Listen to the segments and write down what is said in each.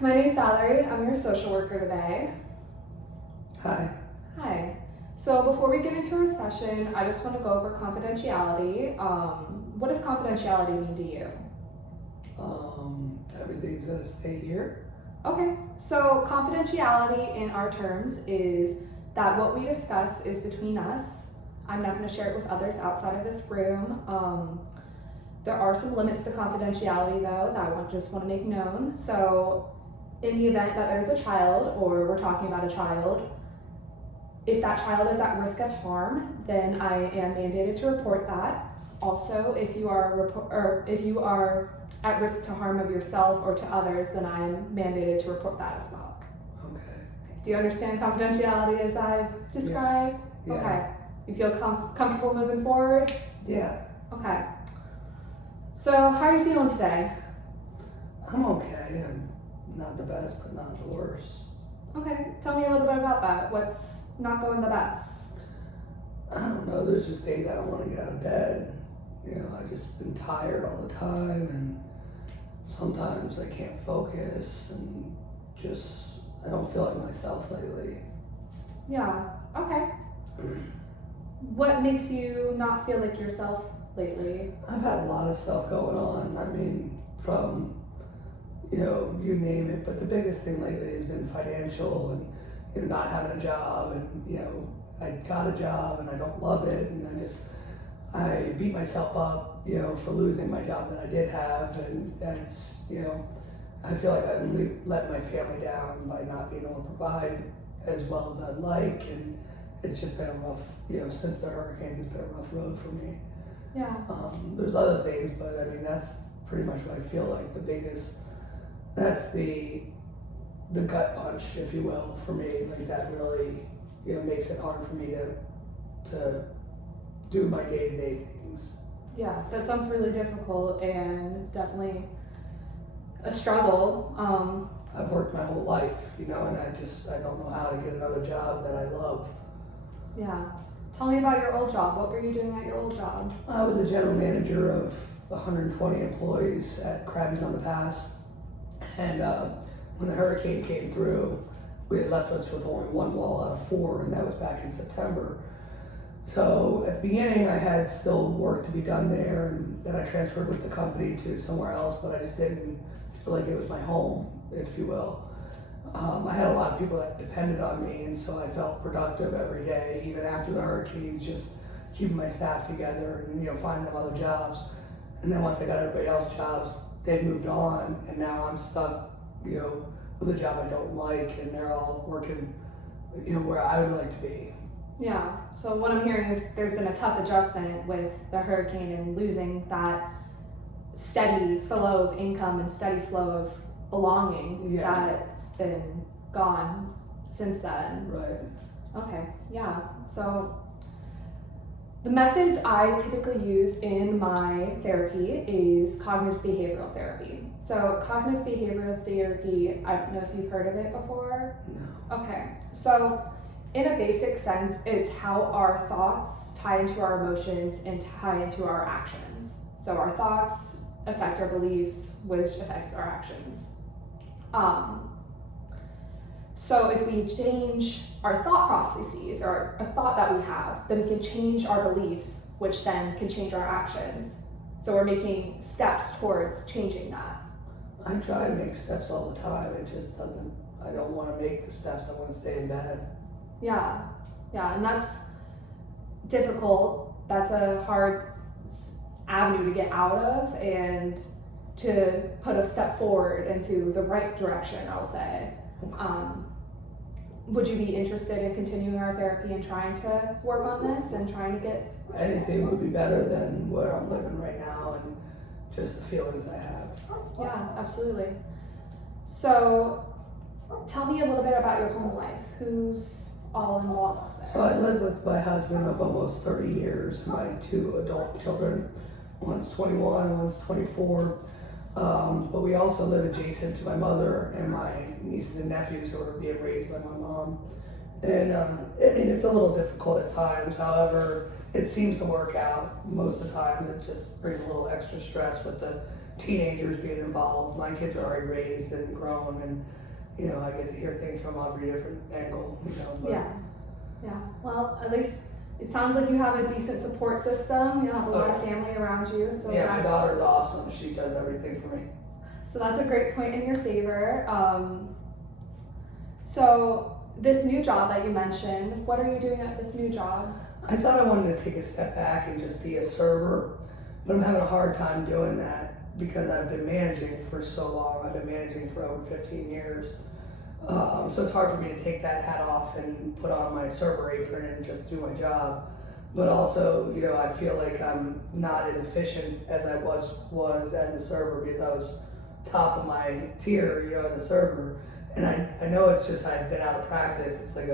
my name's Valerie. I'm your social worker today. Hi. Hi. So before we get into our session, I just want to go over confidentiality. What does confidentiality mean to you? Everything's gonna stay here. Okay, so confidentiality in our terms is that what we discuss is between us. I'm not going to share it with others outside of this room. There are some limits to confidentiality though that I just want to make known. So in the event that there's a child or we're talking about a child, if that child is at risk of harm, then I am mandated to report that. Also, if you are at risk to harm of yourself or to others, then I am mandated to report that as well. Okay. Do you understand confidentiality as I've described? Yeah. Okay. You feel comfortable moving forward? Yeah. Okay. So, how are you feeling today? I'm okay. I'm not the best, but not the worst. Okay. Tell me a little bit about that. What's not going the best? I don't know. There's just days I don't want to get out of bed. I've just been tired all the time, and sometimes I can't focus, and I don't feel like myself lately. Yeah. Okay. What makes you not feel like yourself lately? I've had a lot of stuff going on. I mean, from, you name it, but the biggest thing lately has been financial and, not having a job, and, I got a job and I don't love it, and I beat myself up, for losing my job that I did have, and it's, I feel like I let my family down by not being able to provide as well as I'd like, and it's just been a rough, since the hurricane, it's been a rough road for me. Yeah. There's other things, but I mean, that's pretty much what I feel like that's the gut punch, if you will, for me. Like that really, makes it hard for me to do my day-to-day things. Yeah, that sounds really difficult and definitely a struggle. I've worked my whole life, and I don't know how to get another job that I love. Yeah. Tell me about your old job. What were you doing at your old job? I was a general manager of 120 employees at Krabby's on the Pass. And when the hurricane came through, we had left us with only one wall out of 4, and that was back in September. So at the beginning, I had still work to be done there, and then I transferred with the company to somewhere else, but I just didn't feel like it was my home, if you will. I had a lot of people that depended on me, and so I felt productive every day, even after the hurricanes, just keeping my staff together and finding them other jobs. And then once I got everybody else's jobs, they moved on, and now I'm stuck, with a job I don't like, and they're all working, where I would like to be. Yeah, so what I'm hearing is there's been a tough adjustment with the hurricane and losing that steady flow of income and steady flow of belonging that's been gone since then. Right. Okay, yeah. So the methods I typically use in my therapy is cognitive behavioral therapy. So cognitive behavioral therapy, I don't know if you've heard of it before. No. Okay, so in a basic sense, it's how our thoughts tie into our emotions and tie into our actions. So our thoughts affect our beliefs, which affects our actions. So if we change our thought processes or a thought that we have, then we can change our beliefs, which then can change our actions. So we're making steps towards changing that. I try to make steps all the time. It just doesn't, I don't want to make the steps. I want to stay in bed. Yeah, and that's difficult. That's a hard avenue to get out of and to put a step forward into the right direction, I'll say. Would you be interested in continuing our therapy and trying to work on this and trying to get... Anything would be better than where I'm living right now and just the feelings I have. Yeah, absolutely. So tell me a little bit about your home life. Who's all involved there? So I lived with my husband of almost 30 years, my 2 adult children. One's 21, one's 24. But we also live adjacent to my mother and my nieces and nephews who are being raised by my mom. And it's a little difficult at times. However, it seems to work out most of the time. It just brings a little extra stress with the teenagers being involved. My kids are already raised and grown, and I get to hear things from every different angle. But Yeah. Well, at least it sounds like you have a decent support system. You have a lot of family around you. So yeah, my daughter's awesome. She does everything for me. So that's a great point in your favor. So this new job that you mentioned, what are you doing at this new job? I thought I wanted to take a step back and just be a server, but I'm having a hard time doing that because I've been managing for so long. I've been managing for over 15 years. So it's hard for me to take that hat off and put on my server apron and just do my job. But also, I feel like I'm not as efficient as I was as a server because I was top of my tier, as a server. And I know it's just I've been out of practice. It's like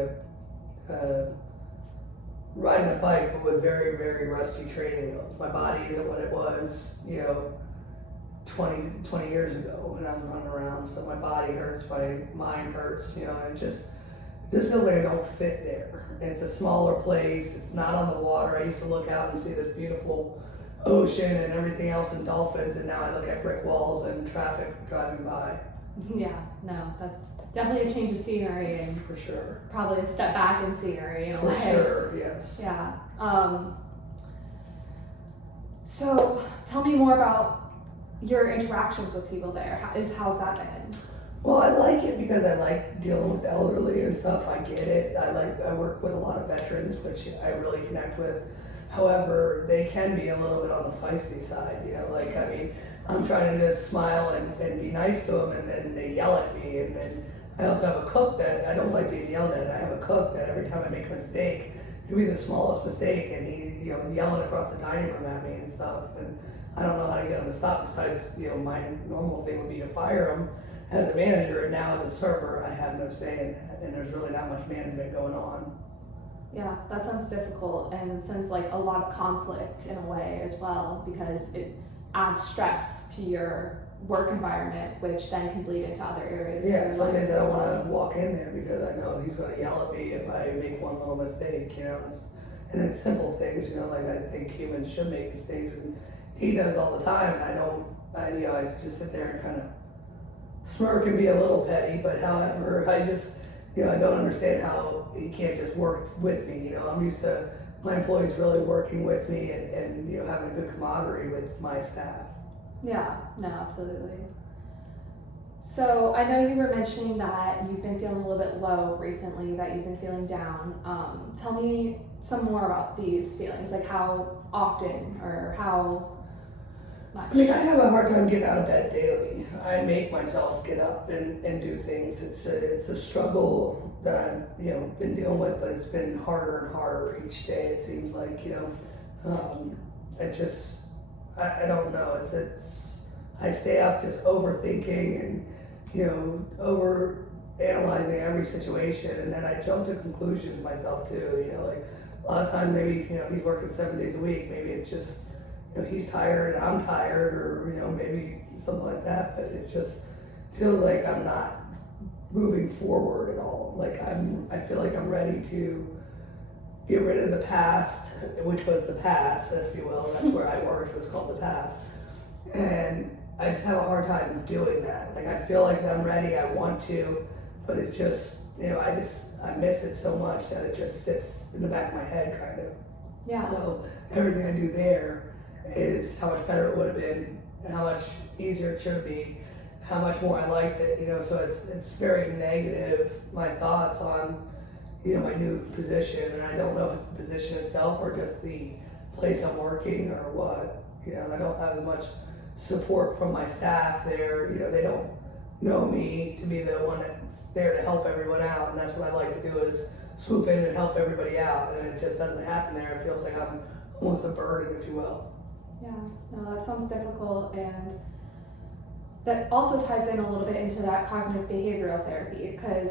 riding a bike, but with very, very rusty training wheels. My body isn't what it was, 20 years ago when I was running around. So my body hurts, my mind hurts, and it just feels like I don't fit there. And it's a smaller place. It's not on the water. I used to look out and see this beautiful ocean and everything else and dolphins, and now I look at brick walls and traffic driving by. Yeah, no, that's definitely a change of scenery and For sure. probably a step back in scenery in a way. For sure, yes. Yeah. So tell me more about your interactions with people there. How's that been? Well, I like it because I like dealing with the elderly and stuff. I get it. I work with a lot of veterans, which I really connect with. However, they can be a little bit on the feisty side, I'm trying to just smile and be nice to them, and then they yell at me. And then I also have a cook that I don't like being yelled at. I have a cook that every time I make a mistake, it'll be the smallest mistake, and he's yelling across the dining room at me and stuff. And I don't know how to get him to stop. Besides, my normal thing would be to fire him as a manager, and now as a server, I have no say in that, and there's really not much management going on. Yeah, that sounds difficult and sounds like a lot of conflict in a way as well, because it adds stress to your work environment, which then can bleed into other areas. Yeah, some days I don't want to walk in there because I know he's going to yell at me if I make one little mistake, and it's simple things, like I think humans should make mistakes, and he does all the time, and I just sit there and kind of smirk and be a little petty, but however, I just, I don't understand how he can't just work with me, I'm used to my employees really working with me and having a good camaraderie with my staff. Yeah, no, absolutely. So I know you were mentioning that you've been feeling a little bit low recently, that you've been feeling down. Tell me some more about these feelings, like how often or how much? I have a hard time getting out of bed daily. I make myself get up and do things. It's a struggle that I've been dealing with, but it's been harder and harder each day. It seems like I don't know. I stay up just overthinking and over analyzing every situation, and then I jump to conclusions myself too. A lot of times maybe he's working 7 days a week. Maybe it's just he's tired and I'm tired, or maybe something like that. But it just feels like I'm not moving forward at all. I feel like I'm ready to get rid of the past, which was the past, if you will. That's where I worked, was called the past. And I just have a hard time doing that. I feel like I'm ready, I want to, but it just, I miss it so much that it just sits in the back of my head, kind of. Yeah. So everything I do there is how much better it would have been, and how much easier it should be, how much more I liked it, so it's very negative, my thoughts on my new position, and I don't know if it's the position itself or just the place I'm working or what. I don't have as much support from my staff there. They don't know me to be the one that's there to help everyone out, and that's what I like to do, is swoop in and help everybody out, and it just doesn't happen there. It feels like I'm almost a burden, if you will. Yeah, no, that sounds difficult, and that also ties in a little bit into that cognitive behavioral therapy, because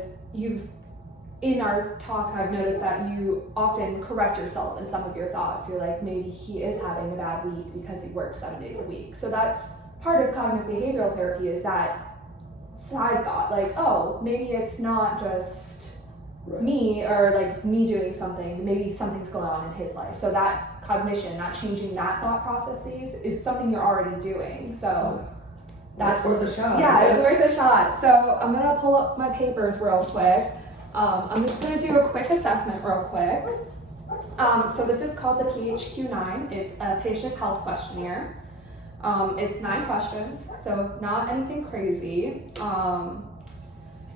in our talk, I've noticed that you often correct yourself in some of your thoughts. You're like, maybe he is having a bad week because he works 7 days a week. So that's part of cognitive behavioral therapy, is that side thought, like, oh, maybe it's not just me, or me doing something, maybe something's going on in his life. So that cognition, not changing that thought processes, is something you're already doing. So That's worth a shot. Yeah, it's worth a shot. So I'm gonna pull up my papers real quick. I'm just gonna do a quick assessment real quick. So this is called the PHQ-9. It's a patient health questionnaire. It's 9 questions, so not anything crazy.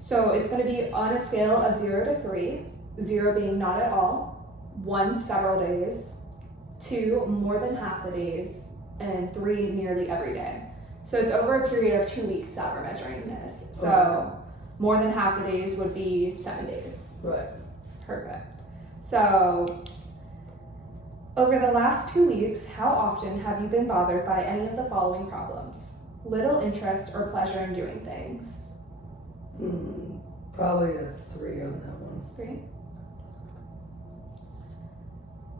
So it's gonna be on a scale of 0 to 3, 0 being not at all, 1 several days, 2 more than half the days, and 3 nearly every day. So it's over a period of 2 weeks that we're measuring this. So more than half the days would be 7 days. Right. Perfect. So over the last 2 weeks, how often have you been bothered by any of the following problems? Little interest or pleasure in doing things? Probably a 3 on that one. 3.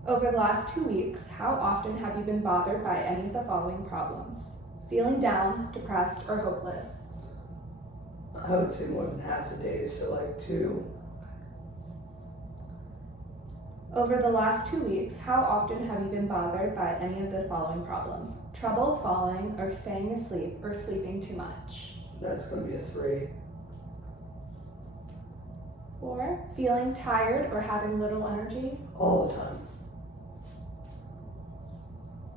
Over the last 2 weeks, how often have you been bothered by any of the following problems? Feeling down, depressed, or hopeless? I would say more than half the days, so like 2. Over the last 2 weeks, how often have you been bothered by any of the following problems? Trouble falling or staying asleep or sleeping too much? That's going to be a 3. 4. Feeling tired or having little energy? All the time.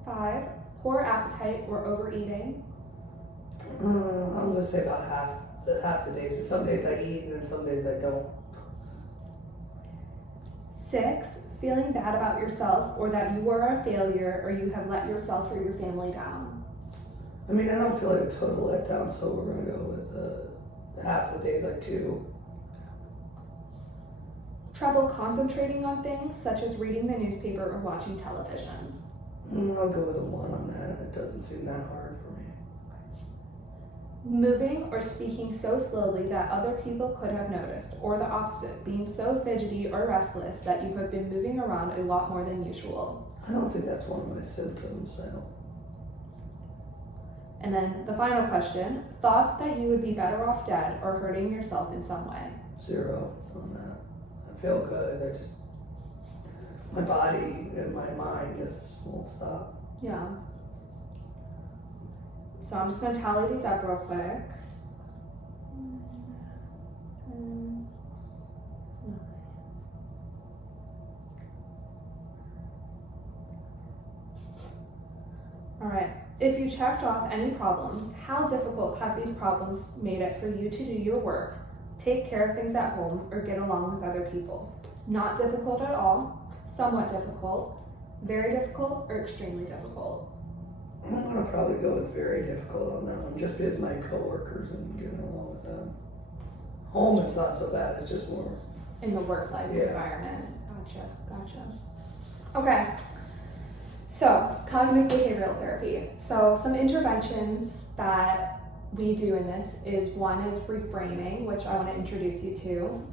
5. Poor appetite or overeating? I'm going to say about half the days. Some days I eat and then some days I don't. 6. Feeling bad about yourself or that you were a failure or you have let yourself or your family down? I mean, I don't feel like a total letdown, so we're going to go with half the days, like 2. Trouble concentrating on things such as reading the newspaper or watching television? I'll go with a 1 on that. It doesn't seem that hard for me. Moving or speaking so slowly that other people could have noticed, or the opposite, being so fidgety or restless that you have been moving around a lot more than usual? I don't think that's one of my symptoms. I don't. And then the final question, thoughts that you would be better off dead or hurting yourself in some way? 0 on that. I feel good. My body and my mind just won't stop. Yeah. So I'm just going to tally these up real quick. All right. If you checked off any problems, how difficult have these problems made it for you to do your work, take care of things at home, or get along with other people? Not difficult at all, somewhat difficult, very difficult, or extremely difficult? I'm going to probably go with very difficult on that one, just because my coworkers and getting along with them. Home, it's not so bad. It's just more in the work-life environment. Gotcha. Okay. So, cognitive behavioral therapy. So, some interventions that we do in this is one is reframing, which I want to introduce you to.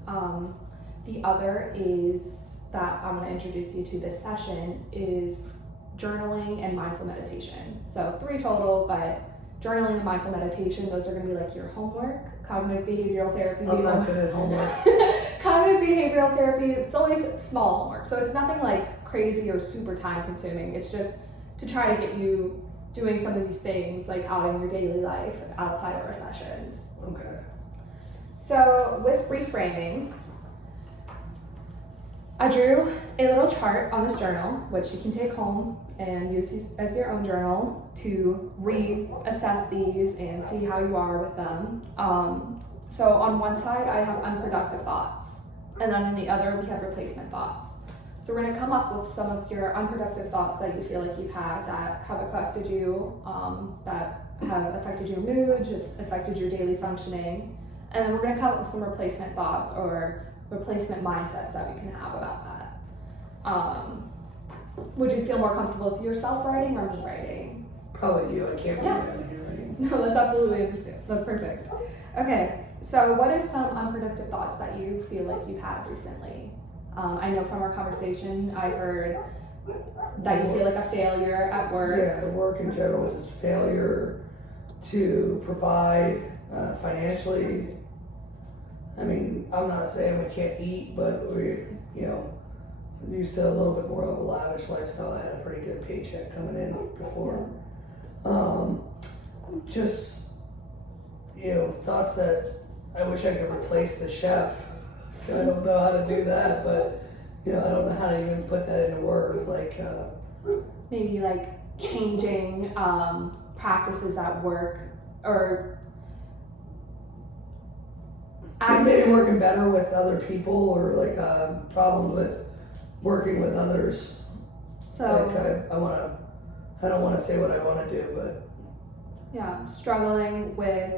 The other is that I want to introduce you to this session is journaling and mindful meditation. So 3 total, but journaling and mindful meditation, those are going to be like your homework. Cognitive behavioral therapy. I'm not good at homework. Cognitive behavioral therapy, it's always small homework. So it's nothing like crazy or super time consuming. It's just to try to get you doing some of these things like out in your daily life outside of our sessions. Okay. So with reframing, I drew a little chart on this journal, which you can take home and use as your own journal to reassess these and see how you are with them. So on one side, I have unproductive thoughts, and then in the other, we have replacement thoughts. So we're gonna come up with some of your unproductive thoughts that you feel like you've had that have affected you, that have affected your mood, just affected your daily functioning. And then we're gonna come up with some replacement thoughts or replacement mindsets that we can have about that. Would you feel more comfortable with yourself writing or me writing? Probably you. I can't read that in your writing. No, that's absolutely understood. That's perfect. Okay, so what is some unproductive thoughts that you feel like you've had recently? I know from our conversation, I heard that you feel like a failure at work. Yeah, work in general is failure to provide financially. I mean, I'm not saying we can't eat, but we're, used to a little bit more of a lavish lifestyle. I had a pretty good paycheck coming in before. Just thoughts that I wish I could replace the chef. I don't know how to do that, but I don't know how to even put that into words. Like Maybe like changing practices at work, or maybe working better with other people, or like problems with working with others. so Like I don't want to say what I want to do, but yeah, struggling with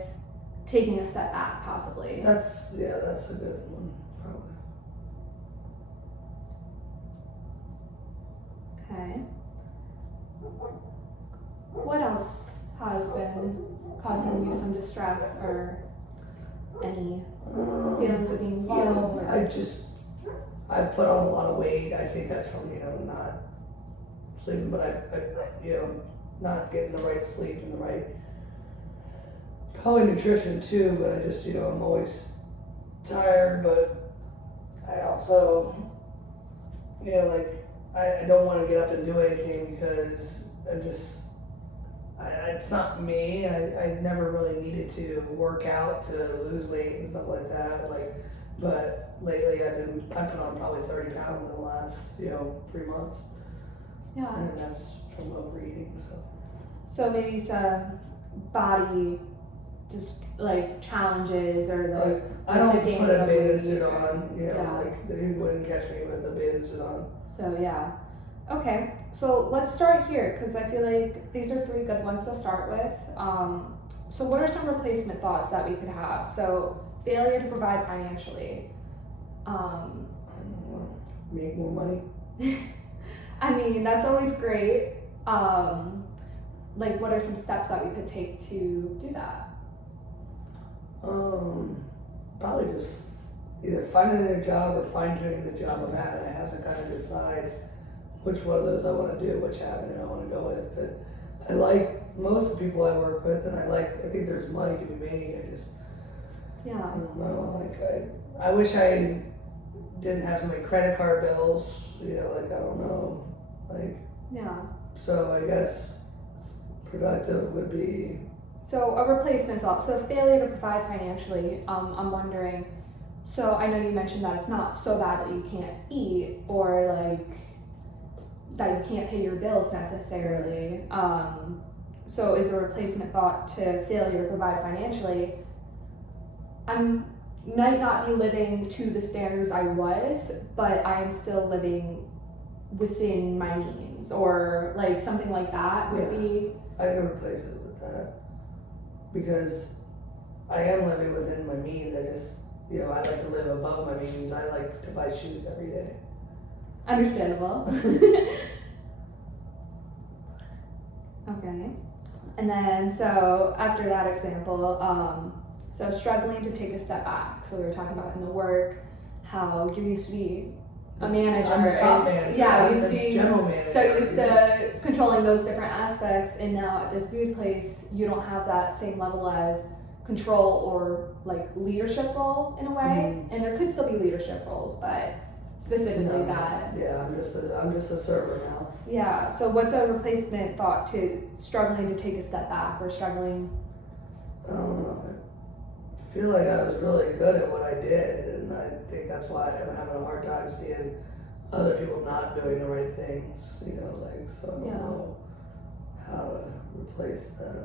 taking a step back possibly. that's a good one, probably. Okay. What else has been causing you some distress or any feelings of being low? I put on a lot of weight. I think that's from not sleeping, but I not getting the right sleep and the right probably nutrition too. But I just I'm always tired, but I also like I don't want to get up and do anything because it's not me. I never really needed to work out to lose weight and stuff like that. But lately I put on probably 30 pounds in the last 3 months, Yeah. and that's from overeating. So maybe some body just like challenges or like I don't the gain put a of bathing weight. suit on. Yeah. Like you wouldn't catch me with a bathing suit on. So yeah. Okay, so let's start here because I feel like these are 3 good ones to start with. So what are some replacement thoughts that we could have? So failure to provide financially. I don't know, make more money. I mean, that's always great. Like what are some steps that we could take to do that? Probably just either finding a job or fine-tuning the job I'm at. I have to kind of decide which one of those I want to do, which avenue I want to go with. But I like most of the people I work with, and I think there's money to be made. I don't know, I wish I didn't have so many credit card bills, I don't know, Yeah. so I guess productive would be. So a replacement thought. So failure to provide financially. I'm wondering. So I know you mentioned that it's not so bad that you can't eat or like that you can't pay your bills necessarily. So is a replacement thought to failure to provide financially? I might not be living to the standards I was, but I am still living within my means, or like something like that would be. I can replace it with that because I am living within my means. I just, I like to live above my means. I like to buy shoes every day. Understandable. Okay. And then, so after that example, so struggling to take a step back. So we were talking about in the work, how you used to be a manager. I'm the top manager. Yeah, I'm used the to be general manager. so used to controlling those different aspects, and now at this food place, you don't have that same level as control or like leadership role in a way. And there could still be leadership roles, but specifically that. Yeah, I'm just a server now. Yeah. So what's a replacement thought to struggling to take a step back or struggling? I don't know. I feel like I was really good at what I did, and I think that's why I'm having a hard time seeing other people not doing the right things. So I don't know how to replace that.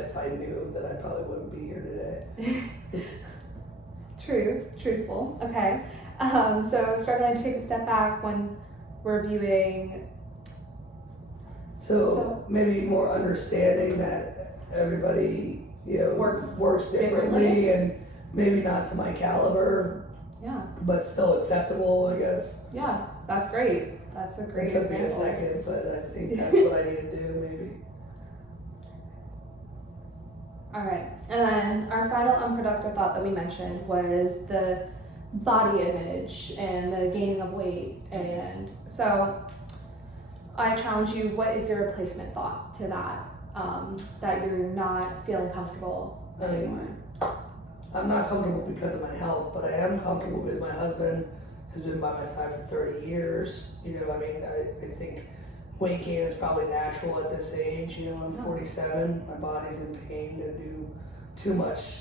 If I knew, that I probably wouldn't be here today. Truthful. Okay. So struggling to take a step back when reviewing. So maybe more understanding that everybody, works differently and maybe not to my caliber. Yeah. But still acceptable, I guess. Yeah, that's great. That's a great It took me a example. second, but I think that's what I need to do, maybe. All right. And then our final unproductive thought that we mentioned was the body image and the gaining of weight. And so I challenge you, what is your replacement thought to that? That you're not feeling comfortable anymore. I'm not comfortable because of my health, but I am comfortable because my husband has been by my side for 30 years. I think weight gain is probably natural at this age. I'm 47, my body's in pain to do too much,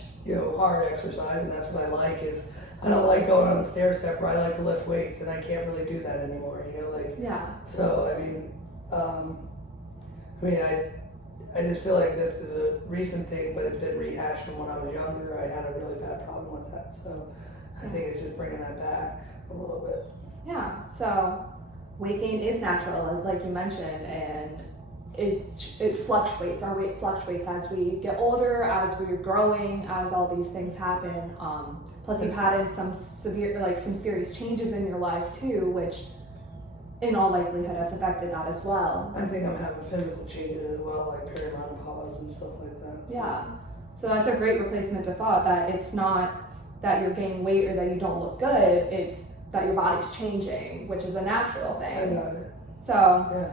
hard exercise, and that's what I like is I don't like going on a stair stepper. I like to lift weights, and I can't really do that anymore. Yeah. So I just feel like this is a recent thing, but it's been rehashed from when I was younger. I had a really bad problem with that, so I think it's just bringing that back a little bit. Yeah. So weight gain is natural, like you mentioned, and it fluctuates. Our weight fluctuates as we get older, as we're growing, as all these things happen. Plus, you've had some serious changes in your life too, which in all likelihood has affected that as well. I think I'm having physical changes as well, like perimenopause and stuff like that. Yeah. So that's a great replacement to thought, that it's not that you're gaining weight or that you don't look good, it's that your body's changing, which is a natural thing. I got it. So Yeah.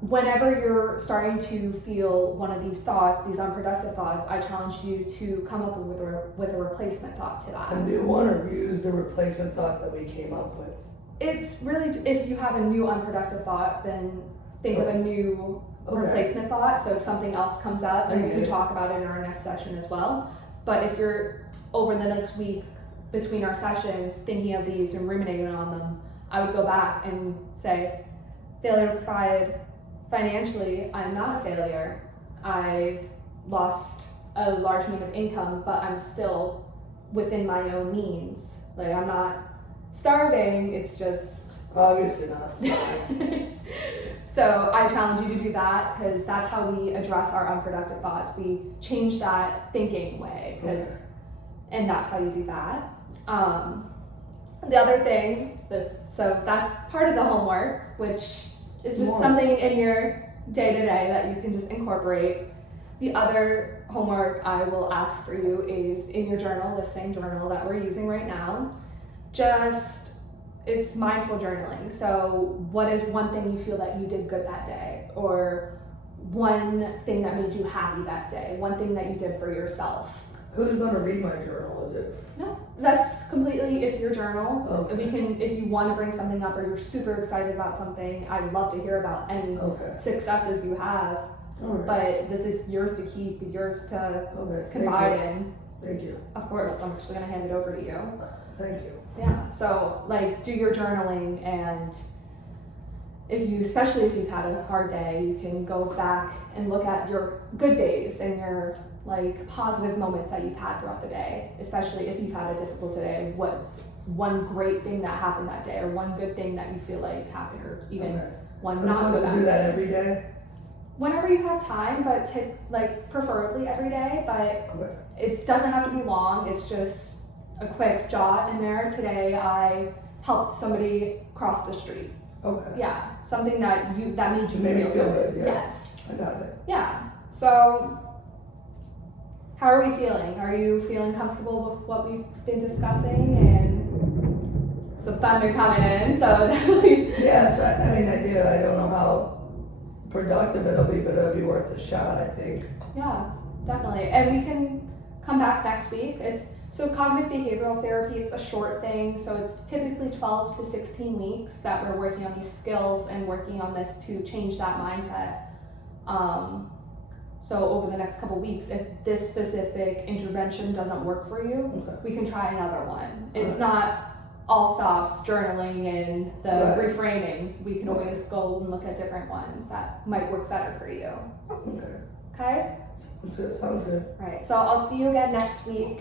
whenever you're starting to feel one of these thoughts, these unproductive thoughts, I challenge you to come up with a replacement thought to that. A new one, or use the replacement thought that we came up with? It's really, if you have a new unproductive thought, then think of a new replacement thought. So if something else comes up, then we can talk about it in our next session as well. But if you're over the next week between our sessions thinking of these and ruminating on them, I would go back and say, failure to provide financially, I'm not a failure. I've lost a large amount of income, but I'm still within my own means. Like, I'm not starving, it's just Obviously not. So I challenge you to do that, because that's how we address our unproductive thoughts. We change that thinking way, and that's how you do that. The other thing, so that's part of the homework, which is just something in your day-to-day that you can just incorporate. The other homework I will ask for you is in your journal, the same journal that we're using right now. It's mindful journaling. So what is one thing you feel that you did good that day? Or one thing that made you happy that day? One thing that you did for yourself? Who's going to read my journal? Is it? No, that's completely, it's your journal. Okay. If you want to bring something up or you're super excited about something, I'd love to hear about any successes you have. But this is yours to keep, yours to confide in. Thank you. Of course, I'm actually going to hand it over to you. Thank you. Yeah, so do your journaling, and especially if you've had a hard day, you can go back and look at your good days and your positive moments that you've had throughout the day. Especially if you've had a difficult day, what's one great thing that happened that day, or one good thing that you feel like happened, or even one not so bad. I'm supposed to do that every day? Whenever you have time, but preferably every day. But it doesn't have to be long. It's just a quick jot in there. Today I helped somebody cross the street. Yeah, something that made you feel good. Yeah. Yes. I got it. Yeah. So how are we feeling? Are you feeling comfortable with what we've been discussing? And some thunder coming in, so definitely. Yes, I do. I don't know how productive it'll be, but it'll be worth a shot, I think. Yeah, definitely. And we can come back next week. So cognitive behavioral therapy, it's a short thing, so it's typically 12 to 16 weeks that we're working on these skills and working on this to change that mindset. So over the next couple weeks, if this specific intervention doesn't work for you, we can try another one. It's not all stops journaling and the reframing. We can always go and look at different ones that might work better for you. Okay? Sounds good. Right, so I'll see you again next week.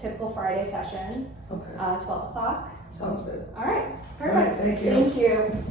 Typical Friday session, 12 o'clock. Sounds good. All right, perfect. All right, thank you. Thank you.